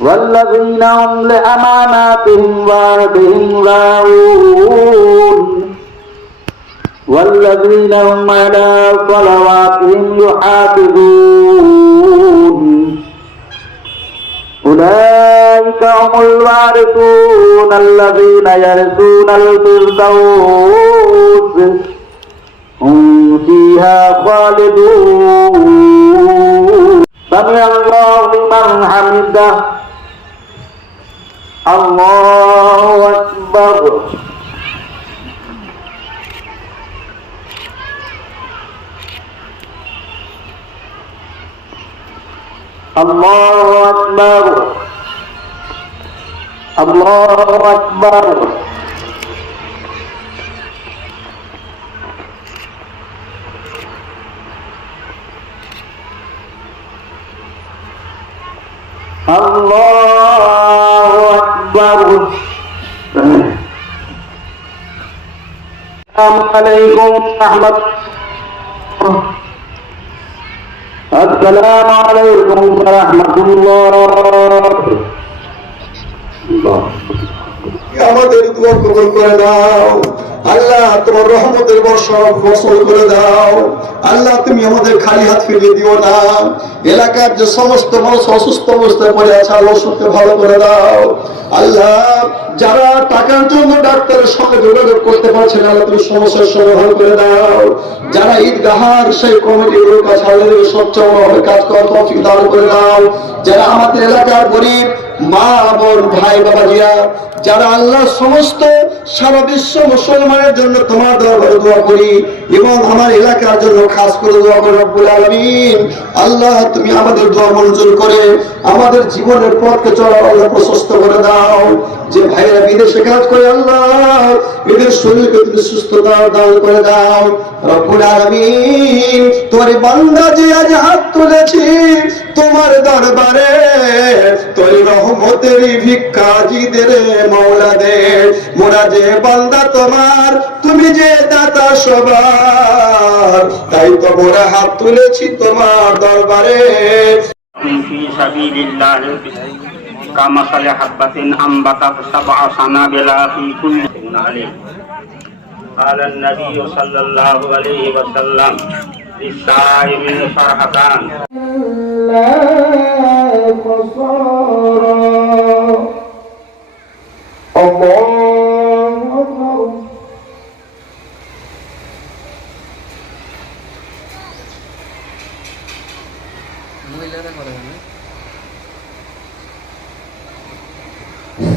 والذين هم لأماناتهم وعهدهم راعون والذين هم على صلواتهم يحافظون أولئك هم الوارثون الذين يرثون الفردوس هم فيها خالدون سمع الله لمن حمده الله أكبر الله أكبر الله أكبر الله أكبر السلام عليكم ورحمة الله السلام عليكم ورحمة الله আমাদের দোয়া কবুল করে দাও আল্লাহ, তোমার রহমতের বর্ষা ফসল করে দাও আল্লাহ। তুমি আমাদের খালি হাত ফিরিয়ে দিও না। এলাকার যে সমস্ত মানুষ অসুস্থ অবস্থায় পড়ে আছে আল্লাহ অসুখকে ভালো করে দাও আল্লাহ। যারা টাকার জন্য ডাক্তারের সঙ্গে যোগাযোগ করতে পারছে না আল্লাহ তুমি সমস্যার সমাধান করে দাও। যারা ঈদগাহার সেই কমিটিগুলোর কাছে আল্লাহ সচ্ছলভাবে কাজ করার তৌফিক দান করে দাও। যারা আমাদের এলাকার গরিব মা বোন ভাই বাবাজিরা, যারা আল্লাহ সমস্ত সারা বিশ্ব মুসলমানের জন্য তোমার দরবারে দোয়া করি এবং আমার এলাকার জন্য খাস করে দোয়া করি রব্বুল আলামিন। আল্লাহ তুমি আমাদের দোয়া মঞ্জুর করে আমাদের জীবনের পথকে চলার আল্লাহ প্রশস্ত করে দাও। যে ভাইরা বিদেশে কাজ করে আল্লাহ এদের শরীরকে তুমি সুস্থতা দান করে দাও রব্বুল আলামিন। তোমার বান্দা যে আজ হাত তুলেছি তোমার দরবারে, তোর রহমতের ভিক্ষাজিদের মওলা দে। মোরা যে বান্দা তোমার, তুমি যে দাতা সবার, তাই তো মোরা হাত তুলেছি তোমার দরবারে। في سبيل الله كمثل حبة أنبتت 7 سنابل في كل عليه. قال النبي صلى الله عليه وسلم للصائم فرحتان لا خسارة. الله أكبر.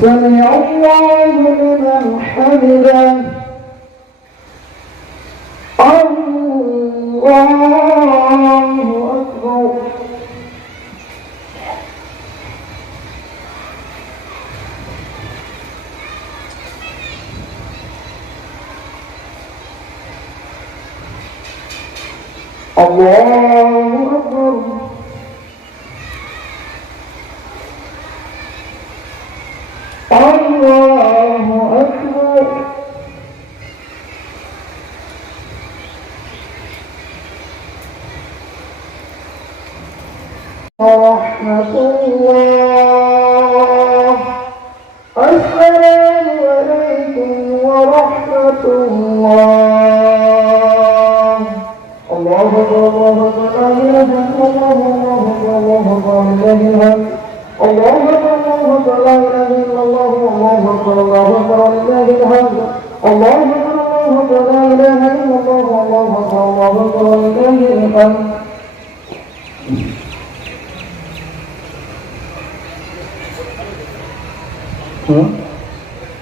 سمع الله لمن حمده الله أكبر. الله أكبر. الله أكبر. ورحمة الله. السلام عليكم ورحمة الله. الله أكبر. الله أكبر. الله أكبر. الله أكبر. لا إله إلا الله. الله أكبر. الله أكبر. لله الحمد. الله أكبر. الله أكبر. لا إله إلا الله. الله أكبر. الله أكبر. لله الحمد.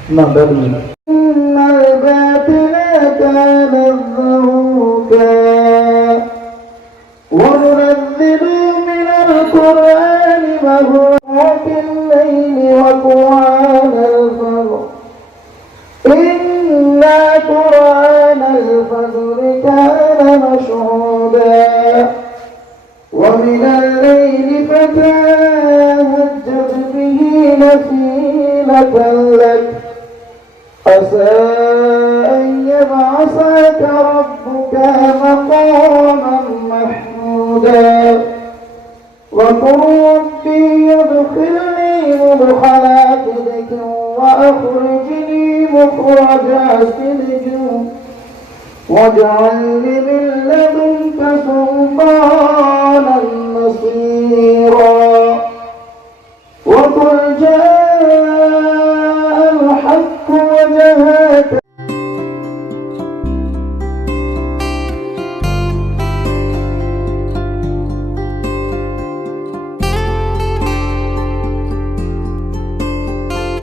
ما بلغ إن الباطل كان زهوقا وننزل من القرآن ما هو في الليل وقرآن الفجر إن قرآن الفجر كان مشهودا ومن الليل فتهجد به نفيلة لك عسى أن يبعثك ربك مقاما محمودا وقل ربي ادخلني واجعل لي من لدنك سلطانا